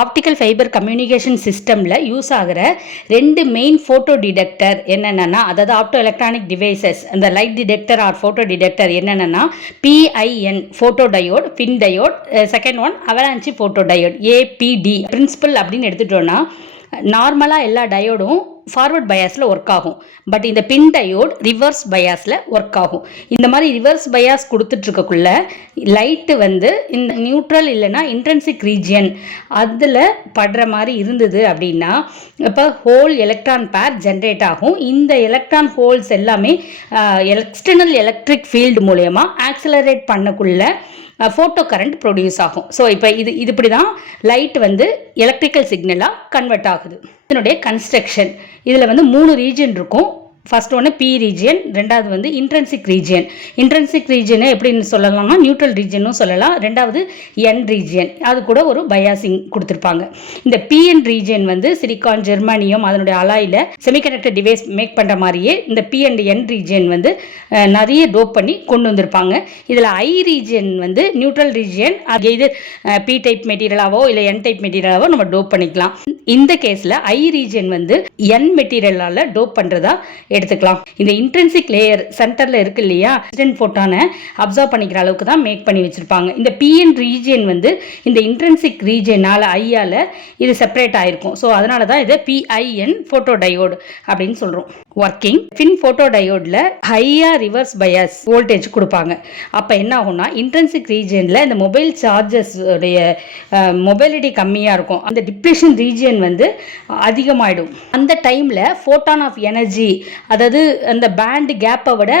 Optical fibre communication சிஸ்டமில் use ஆகிற ரெண்டு மெயின் ஃபோட்டோ டிடெக்டர் என்னென்னா, அதாவது ஆப்டோ எலக்ட்ரானிக் டிவைசஸ், அந்த light detector or photo detector என்னென்னா PIN photo diode, PIN diode, second one avalanche photo diode, APD. Principle அப்படின்னு எடுத்துட்டோன்னா, நார்மலாக எல்லா டயோடும் ஃபார்வர்ட் பயாஸில் ஒர்க் ஆகும். பட் இந்த பின் டயோட் ரிவர்ஸ் பயாஸில் ஒர்க் ஆகும். இந்த மாதிரி ரிவர்ஸ் பயாஸ் கொடுத்துட்ருக்கக்குள்ள லைட்டு வந்து இந்த நியூட்ரல் இல்லைன்னா இன்ட்ரென்சிக் ரீஜியன் அதில் படுற மாதிரி இருந்தது அப்படின்னா, இப்போ ஹோல் எலக்ட்ரான் பேர் ஜென்ரேட் ஆகும். இந்த எலக்ட்ரான் ஹோல்ஸ் எல்லாமே எக்ஸ்டர்னல் எலக்ட்ரிக் ஃபீல்டு மூலயமா ஆக்சிலரேட் பண்ணக்குள்ள ஃபோட்டோ கரண்ட் ப்ரொடியூஸ் ஆகும். ஸோ இப்போ இது இப்படி தான் லைட் வந்து எலக்ட்ரிக்கல் சிக்னலாக கன்வெர்ட் ஆகுது. இதனுடைய கன்ஸ்ட்ரக்ஷன் இதில் வந்து 3 ரீஜன் இருக்கும். ஃபர்ஸ்ட் ஒன்று பி ரீஜியன், ரெண்டாவது வந்து இன்ட்ரென்சிக் ரீஜியன். இன்ட்ரென்சிக் ரீஜியனை எப்படின்னு சொல்லலாம்னா நியூட்ரல் ரீஜியனும் சொல்லலாம். ரெண்டாவது என் ரீஜியன், அது கூட ஒரு பயாசிங் கொடுத்துருப்பாங்க. இந்த பிஎன் ரீஜியன் வந்து சிலிக்கான், ஜெர்மானியம் அதனுடைய அலாயில் செமிகண்டக்டர் டிவைஸ் மேக் பண்ணுற மாதிரியே இந்த பி அண்ட் என் ரீஜியன் வந்து நிறைய டோப் பண்ணி கொண்டு வந்திருப்பாங்க. இதில் ஐ ரீஜியன் வந்து நியூட்ரல் ரீஜியன், அது இது பி டைப் மெட்டீரியலாவோ இல்லை என் டைப் மெட்டீரியலாவோ நம்ம டோப் பண்ணிக்கலாம். இந்த கேஸில் ஐ ரீஜியன் வந்து என் மெட்டீரியலால் டோப் பண்ணுறதா எடுத்துக்கலாம். இந்த இன்ட்ரென்சிக் லேயர் சென்டர்ல இருக்கு இல்லையா, இன்சிடென்ட் போட்டானை அப்சர்வ் பண்ணிக்கிற அளவுக்கு தான் மேக் பண்ணி வச்சிருப்பாங்க. இந்த பிஎன் ரீஜியன் வந்து இந்த இன்ட்ரென்சிக் ரீஜியனால ஐயால இது செப்பரேட் ஆயிருக்கும். ஸோ அதனால தான் இதை பிஐஎன் போட்டோ டயோடு அப்படின்னு சொல்றோம். ஒர்க்கிங் பின் போட்டோ டயோட்ல ஹையா ரிவர்ஸ் பயாஸ் வோல்டேஜ் கொடுப்பாங்க. அப்போ என்ன ஆகும்னா இன்ட்ரென்சிக் ரீஜியன்ல இந்த மொபைல் சார்ஜஸ் உடைய மொபைலிட்டி கம்மியாக இருக்கும். அந்த டிப்ளேஷன் ரீஜியன் வந்து அதிகமாயிடும். அந்த டைம்ல ஃபோட்டான் ஆஃப் எனர்ஜி, அதாவது அந்த பேண்ட் கேப்பை விட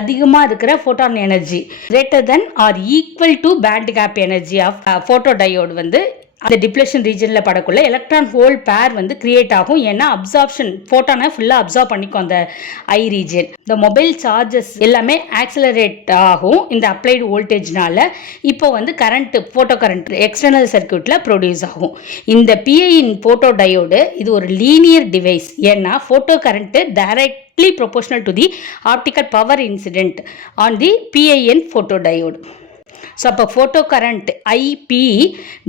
அதிகமாக இருக்கிற photon energy greater than or equal to band gap energy of photodiode வந்து அந்த டிப்ளேஷன் ரீஜனில் படக்குள்ள எலக்ட்ரான் ஹோல் பேர் வந்து கிரியேட் ஆகும். ஏன்னா அப்சார்ப்ஷன் ஃபோட்டானை ஃபுல்லாக அப்சார்ப் பண்ணிக்கும் அந்த ஐ ரீஜன். இந்த மொபைல் சார்ஜஸ் எல்லாமே ஆக்சிலரேட் ஆகும் இந்த அப்ளைடு வோல்டேஜ்னால. இப்போ வந்து கரண்ட், ஃபோட்டோ கரண்ட் எக்ஸ்டர்னல் சர்க்யூட்டில் ப்ரொடியூஸ் ஆகும். இந்த பிஐஎன் ஃபோட்டோ டயோடு இது ஒரு லீனியர் டிவைஸ். ஏன்னா photo current directly proportional to the optical power incident on the PIN photo diode. So அப்போ photo current IP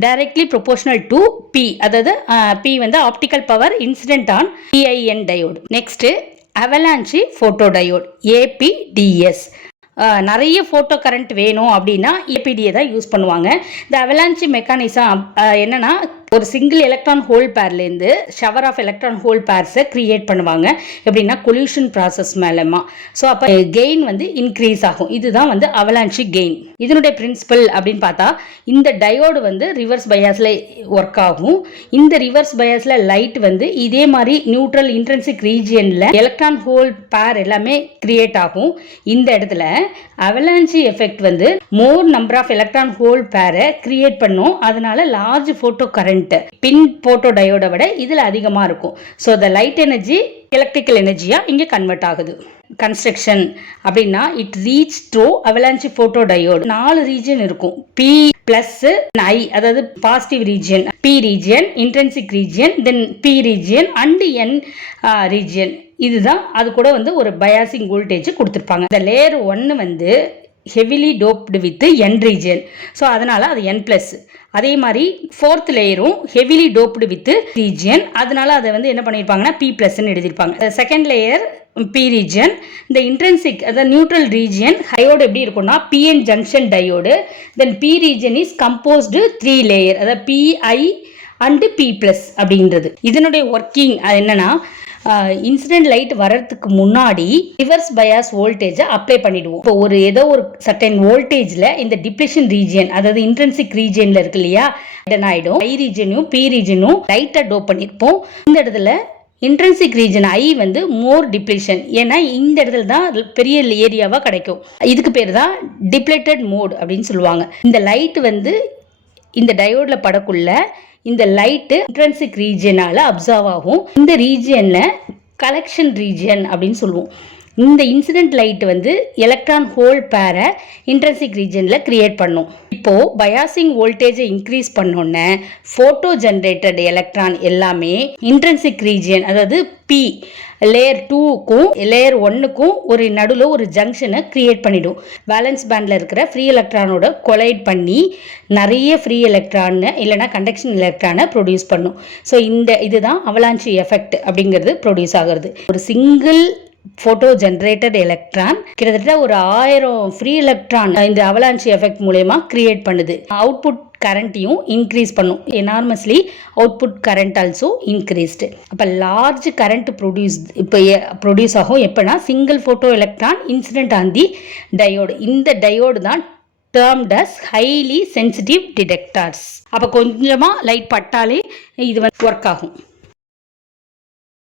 directly proportional to P, அதாவது P வந்து optical power incident on PIN diode. Next avalanche photo diode, ஏபிடிஎஸ். நிறைய photo current வேணும் அப்படின்னா ஏபிடியை தான் use பண்ணுவாங்க. இந்த அவலான்ச்சி mechanism என்னன்னா, ஒரு சிங்கிள் எலக்ட்ரான் ஹோல் பேர்லேருந்து ஷவர் ஆஃப் எலக்ட்ரான் ஹோல் பேர்ஸை கிரியேட் பண்ணுவாங்க. எப்படின்னா கொல்யூஷன் ப்ராசஸ் மேலமா. ஸோ அப்போ கெயின் வந்து இன்க்ரீஸ் ஆகும். இதுதான் வந்து அவலான்ச்சி கெயின். இதனுடைய பிரின்சிபல் அப்படின்னு பார்த்தா, இந்த டயோடு வந்து ரிவர்ஸ் பயாஸில் ஒர்க் ஆகும். இந்த ரிவர்ஸ் பயாஸில் லைட் வந்து இதே மாதிரி நியூட்ரல் இன்ட்ரென்சிக் ரீஜியனில் எலக்ட்ரான் ஹோல் பேர் எல்லாமே கிரியேட் ஆகும். இந்த இடத்துல அவலான்ச்சி எஃபெக்ட் வந்து more number of electron hole பேரை கிரியேட் பண்ணும். அதனால large photo current PIN photo டயோட விட இதில் அதிகமாக இருக்கும். So the light energy electrical எனர்ஜியாக இங்கே கன்வெர்ட் ஆகுது. கன்ஸ்ட்ரக்ஷன் அப்படின்னா it reach through avalanche photo diode. 4 region இருக்கும். பி பிளஸ் ஐ, அதாவது positive region, P region, intrinsic region, then P region and N region. இதுதான் அது கூட வந்து ஒரு பயாசிங் வோல்டேஜ் கொடுத்துருப்பாங்க. இந்த லேயர் 1 வந்து heavily doped with N region. So அதனால அது என் பிளஸ். அதே மாதிரி 4th லேயரும் ஹெவிலி டோப்டு வித் ரீஜியன். அதனால அதை வந்து என்ன பண்ணியிருப்பாங்கன்னா பி பிளஸ்ன்னு எழுதியிருப்பாங்க. Second layer P region. இந்த இன்ட்ரென்சிக், அதாவது நியூட்ரல் ரீஜியன் டயோடு எப்படி இருக்கும்னா PN junction diode. Then P region is composed 3 layer, அதாவது பிஐ அண்டு பி பிளஸ் அப்படின்றது. இதனுடைய ஒர்க்கிங் என்னன்னா, இன்சிடென்ட் லைட் வர்றதுக்கு முன்னாடி ரிவர்ஸ் பயாஸ் வோல்டேஜை அப்ளை பண்ணிடுவோம். இப்போ ஏதோ ஒரு சர்டன் வோல்டேஜில் இந்த டிப்ளேஷன் ரீஜியன், அதாவது இன்ட்ரென்சிக் ரீஜியனில் இருக்கு இல்லையா, என்ன ஆகிடும், ஐ ரீஜனும் பி ரீஜனும் லைட்டாக டோப் பண்ணியிருப்போம். இந்த இடத்துல இன்ட்ரென்சிக் ரீஜன் ஐ வந்து மோர் டிப்ளேஷன். ஏன்னா இந்த இடத்துல தான் பெரிய ஏரியாவாக கிடைக்கும். இதுக்கு பேர் தான் டிப்ளேட்டட் மோட் அப்படின்னு சொல்லுவாங்க. இந்த லைட் வந்து இந்த டயோடில் படக்குள்ள இந்த லைட்டு இன்ட்ரென்சிக் ரீஜியனால் அப்சர்வ் ஆகும். இந்த ரீஜியனில் கலெக்ஷன் ரீஜியன் அப்படின்னு சொல்லுவோம். இந்த இன்சிடென்ட் லைட் வந்து எலக்ட்ரான் ஹோல் பேரை இன்ட்ரென்சிக் ரீஜியனில் கிரியேட் பண்ணும். இப்போ பயாசிங் வோல்டேஜை இன்க்ரீஸ் பண்ணோன்னே ஃபோட்டோ ஜென்ரேட்டட் எலக்ட்ரான் எல்லாமே இன்ட்ரின்சிக் ரீஜியன், அதாவது பி லேயர் 2க்கும் லேயர் 1க்கும் ஒரு நடுவில் ஒரு ஜங்ஷனை கிரியேட் பண்ணிடும். வேலன்ஸ் பேண்டில் இருக்கிற ஃப்ரீ எலக்ட்ரானோட கொலைட் பண்ணி நிறைய ஃப்ரீ எலக்ட்ரான் இல்லைனா கண்டக்ஷன் எலக்ட்ரானை ப்ரொடியூஸ் பண்ணும். ஸோ இதுதான் அவலாஞ்சி எஃபெக்ட் அப்படிங்கிறது ப்ரொடியூஸ் ஆகிறது. ஒரு சிங்கிள் ஃபோட்டோ ஜென்ரேட்டட் எலக்ட்ரான் கிட்டத்தட்ட ஒரு 1000 ஃப்ரீ எலக்ட்ரான் இந்த அவலாஞ்சி எஃபெக்ட் மூலமா கிரியேட் பண்ணுது. அவுட்புட் கரண்ட்டையும் இன்க்ரீஸ் பண்ணும். Enormously output current also increased. அப்போ லார்ஜ் கரண்ட் ப்ரொடியூஸ் ஆகும் எப்போனா single photo electron incident on the diode. இந்த டயோடு தான் termed as highly sensitive detectors. அப்போ கொஞ்சமாக லைட் பட்டாலே இது ஒர்க் ஆகும்.